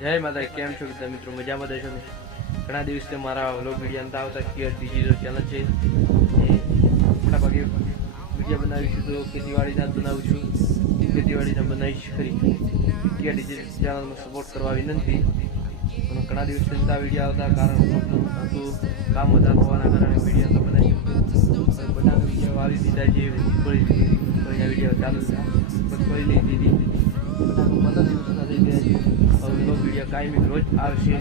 जय माता केम छो બધા મિત્રો મજામાં દેશો ને ઘણા દિવસથી મારા વ્લોગ વિડિયો અંત આવતા ક્લિયર ડિજિટલ ચેનલ છે એ મોટા ભાગે વિડિયો બનાવીશું તો ખેતીવાડીના બનાવું છું ખેતીવાડીના બનાવીશ ખરી ક્લિયર ડિજિટલ ચેનલમાં સપોર્ટ કરવા વિનંતી પણ ઘણા દિવસથી આ વિડિયો આવતા કારણ હતું કામ વધારે હોવાના કારણે વિડિયો તો બનાવ્યો બધા વિડિયો આવી દીધા છે કોઈ વિડિયો ચાલુ છે કોઈ લઈ દીધી બધા 15 દિવસના થઈ ગયા છે હવે વિડિયો કાયમી રોજ આવશે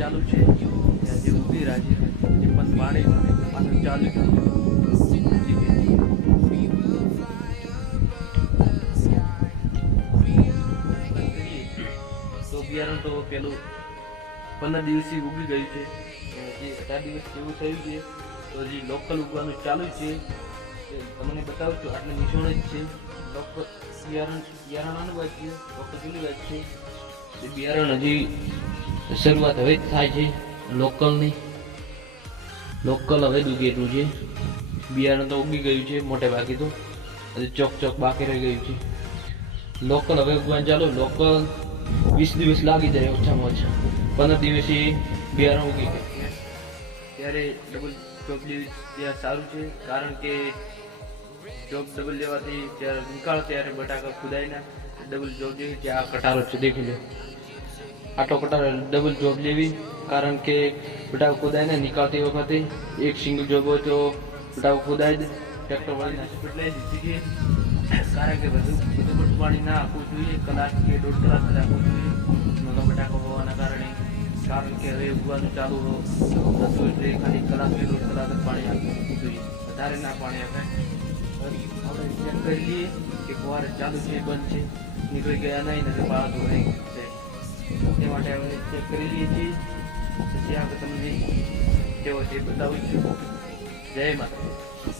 ચાલુ છે જે ઉભી રાખી પણ પાણી પાછું ચાલુ તો બિયારણ તો પેલું 15 દિવસથી ઉગી ગયું છે જે 18 દિવસ જેવું થયું છે તો જે લોકલ ઉગવાનું ચાલુ છે તમને બતાવું છું આટલે નિશાન જ છે લોકલ બિયારણનું વાત છે લોકલ પેલી વાત છે એ બિયારણ હજી શરૂઆત હવે જ થાય છે લોકલ હવે જ ઉગેલું છે બિયારણ તો ઉગી ગયું છે મોટે ભાગે તો હજી ચોક બાકી રહી ગયું છે લોકલ હવે ઉગવાનું ચાલુ લોકલ 20 દિવસ લાગી જાય ઓછામાં ઓછા 15 દિવસે બિયારણ ઉગી જાય ત્યારે ડબલ ચોક જેવી ત્યાં સારું છે કારણ કે જોબ ડબલ લેવાથી ત્યારે નીકાળો ત્યારે બટાકા ખુદાઈના ડબલ જોબ જેવી ત્યાં કટારો છે દેખી લો આટલો કટારો ડબલ જોબ લેવી કારણ કે બટાકા ખુદાઈને નીકાળતી વખતે એક સિંગલ જોબ હોય તો બટાકા ખુદાઈ દે ટ્રેક્ટર વાળી નાખે એટલે દીધી કારણ કે બધું પાણી ના આપવું જોઈએ કલાક કે 1.5 કલાક રાખવું જોઈએ બટાકા હોવાના કારણે કારણ કે હવે ઉગવાનું ચાલુ થતું એટલે ખાલી કલાક કે 1.5 કલાક જ પાણી આપવું જોઈએ વધારે ના પાણી આપે આપણે ચેક કરી લઈએ કે ફુવારે ચાલુ છે બંધ છે નીકળી ગયા નહીં ને પાળા ધોવાઈ જાય તે માટે હવે ચેક કરી લઈએ છીએ પછી આપણે તમને જેવો છે બતાવું છું જય માતા